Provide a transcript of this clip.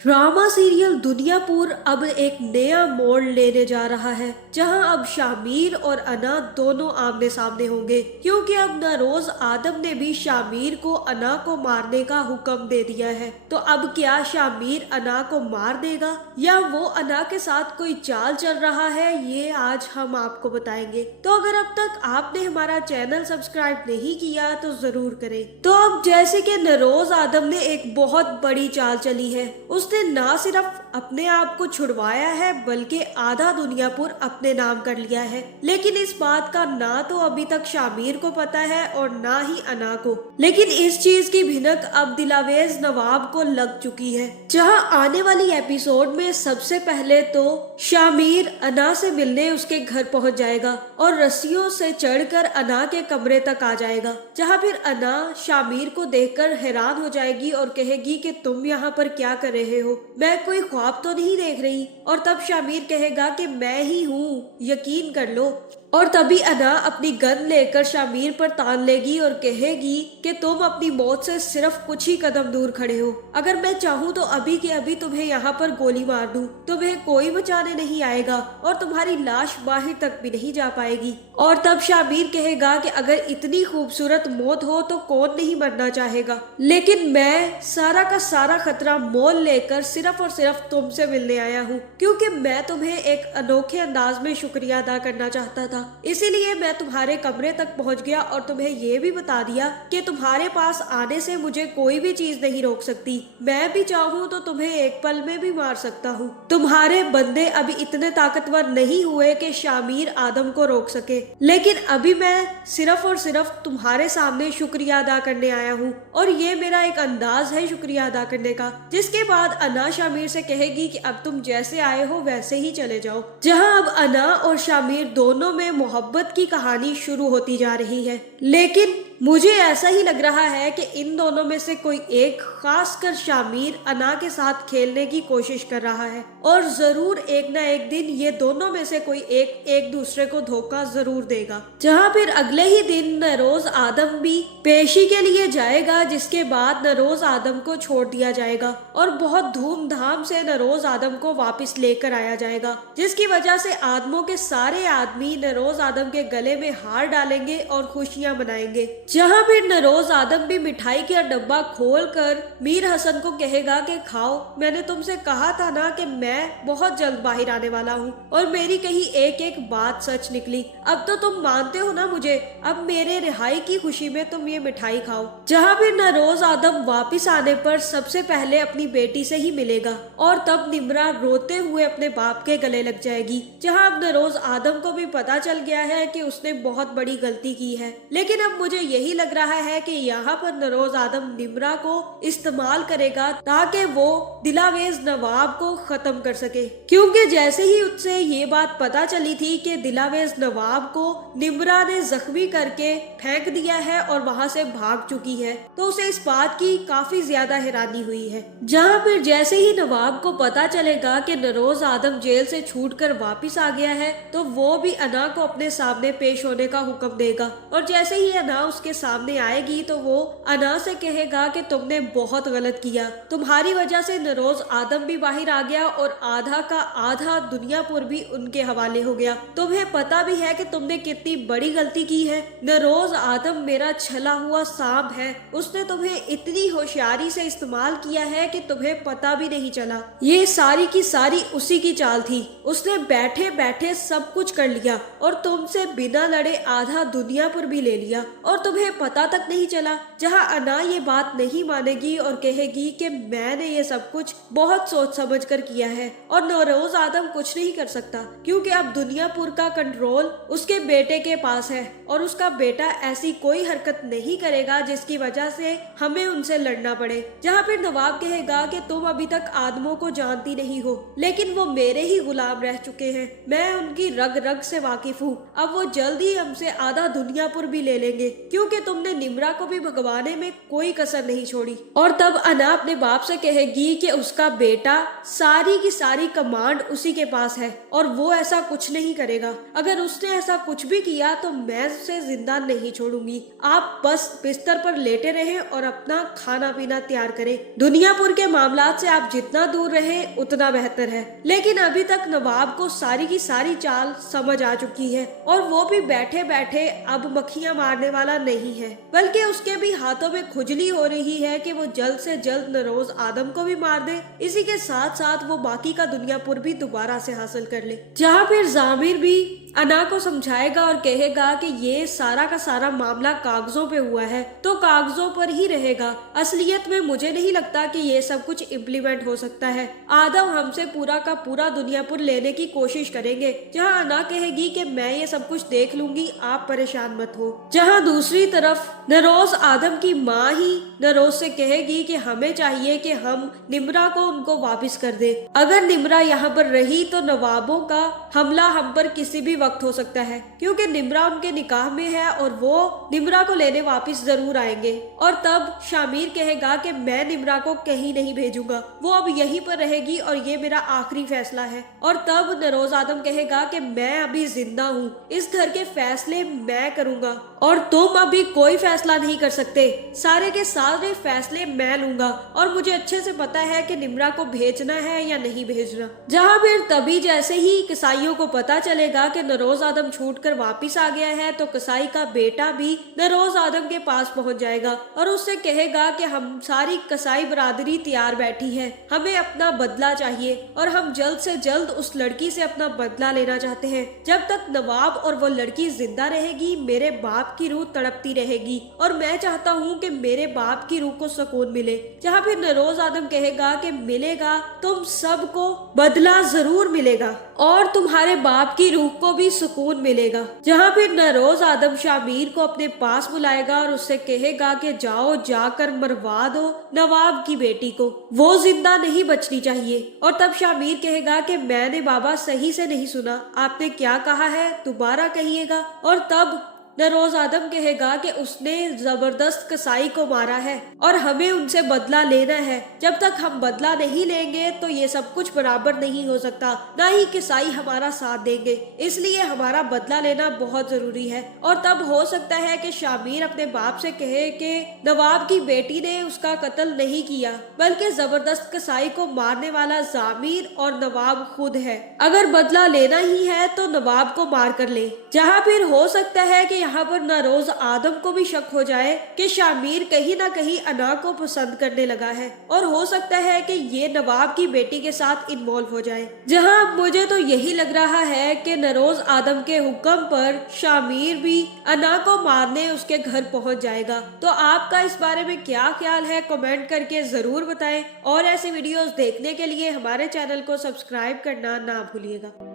Drama serial Duniyapur अब एक नया मोड़ लेने जा रहा है, जहां अब शामिर और अना दोनों आमने सामने होंगे, क्योंकि अब नरोज आदम ने भी शामिर को अना को मारने का हुक्म दे दिया है। तो अब क्या शामिर अना को मार देगा या वो अना के साथ कोई चाल चल रहा है, ये आज हम आपको बताएंगे। तो अगर अब तक आपने हमारा चैनल सब्सक्राइब नहीं किया तो जरूर करें। तो अब जैसे कि नरोज आदम ने एक बहुत बड़ी चाल चली है, उसने ना सिर्फ अपने आप को छुड़वाया है बल्कि आधा दुनियापुर अपने नाम कर लिया है। लेकिन इस बात का ना तो अभी तक शामिर को पता है और ना ही अना को। लेकिन इस चीज की भिनक अब दिलावेज नवाब को लग चुकी है, जहां आने वाली एपिसोड में सबसे पहले तो शामिर अना से मिलने उसके घर पहुंच जाएगा और रस्सियों से चढ़कर अना के कमरे तक आ जाएगा, जहां फिर अना शामिर को देखकर हैरान हो जाएगी और कहेगी कि तुम यहाँ पर क्या कर रहे हो, मैं कोई ख्वाब तो नहीं देख रही। और तब शामिर कहेगा कि मैं ही हूँ, यकीन कर लो। और तभी अना अपनी गन लेकर शामिर पर तान लेगी और कहेगी कि तुम अपनी मौत से सिर्फ कुछ ही कदम दूर खड़े हो। अगर मैं चाहूँ तो अभी के अभी तुम्हें यहाँ पर गोली मार दूँ, तुम्हें कोई बचाने नहीं आएगा और तुम्हारी लाश बाहर तक भी नहीं जा पाएगी। और तब शामिर कहेगा कि अगर इतनी खूबसूरत मौत हो तो कौन नहीं मरना चाहेगा, लेकिन मैं सारा का सारा खतरा मोल लेकर सिर्फ और सिर्फ तुमसे मिलने आया हूँ, क्योंकि मैं तुम्हें एक अनोखे अंदाज में शुक्रिया अदा करना चाहता था। इसीलिए मैं तुम्हारे कमरे तक पहुंच गया और तुम्हें ये भी बता दिया कि तुम्हारे पास आने से मुझे कोई भी चीज नहीं रोक सकती। मैं भी चाहूँ तो तुम्हें एक पल में भी मार सकता हूँ। तुम्हारे बंदे अभी इतने ताकतवर नहीं हुए कि शामिर आदम को रोक सके, लेकिन अभी मैं सिर्फ और सिर्फ तुम्हारे सामने शुक्रिया अदा करने आया हूँ और ये मेरा एक अंदाज है शुक्रिया अदा करने का। जिसके बाद अना शामिर से कहेगी कि अब तुम जैसे आए हो वैसे ही चले जाओ, जहाँ अब अना और शामिर दोनों में मोहब्बत की कहानी शुरू होती जा रही है। लेकिन मुझे ऐसा ही लग रहा है कि इन दोनों में से कोई एक, खासकर शामिर, अना के साथ खेलने की कोशिश कर रहा है और जरूर एक ना एक दिन ये दोनों में से कोई एक दूसरे को धोखा जरूर देगा। जहां फिर अगले ही दिन नरोज आदम भी पेशी के लिए जाएगा, जिसके बाद नरोज आदम को छोड़ दिया जाएगा और बहुत धूमधाम से नरोज आदम को वापस लेकर आया जाएगा, जिसकी वजह से आदमों के सारे आदमी नरोज आदम के गले में हार डालेंगे और खुशियां मनाएंगे। जहां फिर नरोज आदम भी मिठाई का डब्बा खोलकर मीर हसन को कहेगा कि खाओ, मैंने तुमसे कहा था ना कि मैं बहुत जल्द बाहर आने वाला हूँ और मेरी कही एक एक बात सच निकली। अब तो तुम मानते हो ना मुझे, अब मेरे रिहाई की खुशी में तुम ये मिठाई खाओ। जहां फिर नरोज आदम वापिस आने पर सबसे पहले अपनी बेटी से ही मिलेगा और तब निम्रा रोते हुए अपने बाप के गले लग जाएगी। जहां अब नरोज आदम को भी पता चल गया है कि उसने बहुत बड़ी गलती की है, लेकिन अब मुझे यही लग रहा है कि यहाँ पर नरोज आदम निम्रा को इस्तेमाल करेगा ताकि वो दिलावेज नवाब को खत्म कर सके, क्योंकि जैसे ही उससे ये बात पता चली थी कि दिलावेज नवाब को निम्रा ने जख्मी करके फेंक दिया है और वहाँ से भाग चुकी है, तो उसे इस बात की काफी ज्यादा हैरानी हुई है। जहाँ फिर जैसे ही नवाब को पता चलेगा कि नरोज आदम जेल से छूटकर वापिस आ गया है, तो वो भी अना को अपने सामने पेश होने का हुक्म देगा और जैसे ही अना उसके सामने आएगी तो वो अना से कहेगा कि तुमने बहुत गलत किया, तुम्हारी वजह से नरोज आदम भी बाहर आ गया और आधा का आधा दुनियापुर भी उनके हवाले हो गया। तुम्हें पता भी है कि तुमने कितनी बड़ी गलती की है। नरोज आदम मेरा छला हुआ सांप है, उसने तुम्हें इतनी होशियारी से इस्तेमाल किया है कि तुम्हें पता भी नहीं चला। ये सारी की सारी उसी की चाल थी, उसने बैठे बैठे सब कुछ कर लिया और तुमसे बिना लड़े आधा दुनियापुर भी ले लिया और तुम्हें पता तक नहीं चला। जहां अना ये बात नहीं मानेगी और कहेगी कि मैंने ये सब कुछ बहुत सोच समझ कर किया है और नरोज आदम कुछ नहीं कर सकता, क्योंकि अब दुनियापुर का कंट्रोल उसके बेटे के पास है और उसका बेटा ऐसी कोई हरकत नहीं करेगा जिसकी वजह से हमें उनसे लड़ना पड़े। जहां फिर नवाब कहेगा कि तुम अभी तक आदमों को जानती नहीं हो, लेकिन वो मेरे ही गुलाम रह चुके हैं, मैं उनकी रग रग से वाकिफ हूँ। अब वो जल्दी हमसे आधा दुनियापुर भी ले लेंगे, क्योंकि तुमने निम्रा को भी भगवाने में कोई कसर नहीं छोड़ी। और तब अना अपने बाप से कहेगी कि उसका बेटा सारी की सारी कमांड उसी के पास है और वो ऐसा कुछ नहीं करेगा। अगर उसने ऐसा कुछ भी किया तो मैं उसे जिंदा नहीं छोड़ूंगी। आप बस बिस्तर पर लेटे रहें और अपना खाना पीना तैयार करें। दुनियापुर के मामलात से आप जितना दूर रहें उतना बेहतर है। लेकिन अभी तक नवाब को सारी की सारी चाल समझ आ चुकी है और वो भी बैठे बैठे अब मक्खियां मारने वाला नहीं है, बल्कि उसके भी हाथों में खुजली हो रही है कि वो जल्द से जल्द नरोज आदम को भी मार दे। इसी के साथ साथ वो बाकी का दुनियापुर भी दोबारा से हासिल कर ले। जहाँ फिर जामिर भी अना को समझाएगा और कहेगा कि ये सारा का सारा मामला कागजों पे हुआ है तो कागजों पर ही रहेगा। असलियत में मुझे नहीं लगता कि ये सब कुछ इम्प्लीमेंट हो सकता है। आदम हमसे पूरा का पूरा दुनियापुर लेने की कोशिश करेंगे। जहाँ अना कहेगी कि मैं ये सब कुछ देख लूंगी, आप परेशान मत हो। जहाँ दूसरी तरफ नरोज आदम की माँ ही नरोज से कहेगी कि हमें चाहिए कि हम निम्रा को उनको वापस कर दे। अगर निम्रा यहाँ पर रही तो नवाबों का हमला हम पर किसी भी वक्त हो सकता है, क्योंकि निम्रा उनके निकाह में है और वो निम्रा को लेने वापस जरूर आएंगे। और तब शामिर कहेगा कि मैं निम्रा को कहीं नहीं भेजूंगा, वो अब यहीं पर रहेगी और ये मेरा आखिरी फैसला है। और तब नरोज आदम कहेगा कि मैं अभी जिंदा हूँ, इस घर के फैसले मैं करूंगा और तुम अभी कोई फैसला नहीं कर सकते। सारे के सारे फैसले मैं लूंगा और मुझे अच्छे से पता है कि निम्रा को भेजना है या नहीं भेजना। जहाँ फिर तभी जैसे ही कसाईयों को पता चलेगा कि नरोज आदम छूटकर वापस आ गया है तो कसाई का बेटा भी नरोज आदम के पास पहुंच जाएगा और उससे कहेगा कि हम सारी कसाई बरादरी तैयार बैठी है, हमें अपना बदला चाहिए और हम जल्द से जल्द उस लड़की से अपना बदला लेना चाहते हैं। जब तक नवाब और वो लड़की जिंदा रहेगी मेरे बाप की रूह तड़पती रहेगी और मैं चाहता हूँ कि मेरे बाप की रूह को सुकून मिले। जहाँ फिर नरोज आदम कहेगा कि मिलेगा, तुम सबको बदला जरूर मिलेगा और तुम्हारे बाप की रूह को भी सुकून मिलेगा। जहाँ फिर नरोज आदम शामिर को अपने पास बुलाएगा और उससे कहेगा कि जाओ जाकर मरवा दो नवाब की बेटी को, वो जिंदा नहीं बचनी चाहिए। और तब शामिर कहेगा कि मैंने बाबा सही से नहीं सुना, आपने क्या कहा है, दोबारा कहिएगा। और तब नरोज आदम कहेगा कि उसने जबरदस्त कसाई को मारा है और हमें उनसे बदला लेना है। जब तक हम बदला नहीं लेंगे तो ये सब कुछ बराबर नहीं हो सकता, ना ही कसाई हमारा साथ देंगे, इसलिए हमारा बदला लेना बहुत जरूरी है। और तब हो सकता है कि शामिर अपने बाप से कहे कि नवाब की बेटी ने उसका कत्ल नहीं किया, बल्कि जबरदस्त कसाई को मारने वाला जामिर और नवाब खुद है। अगर बदला लेना ही है तो नवाब को मार कर ले। जहाँ फिर हो सकता है कि यहाँ पर नरोज आदम को भी शक हो जाए कि शामिर कहीं ना कहीं अना को पसंद करने लगा है और हो सकता है कि ये नवाब की बेटी के साथ इन्वॉल्व हो जाए। जहाँ मुझे तो यही लग रहा है कि नरोज आदम के हुक्म पर शामिर भी अना को मारने उसके घर पहुंच जाएगा। तो आपका इस बारे में क्या ख्याल है, कमेंट करके जरूर बताएं और ऐसी वीडियोस देखने के लिए हमारे चैनल को सब्सक्राइब करना ना भूलिएगा।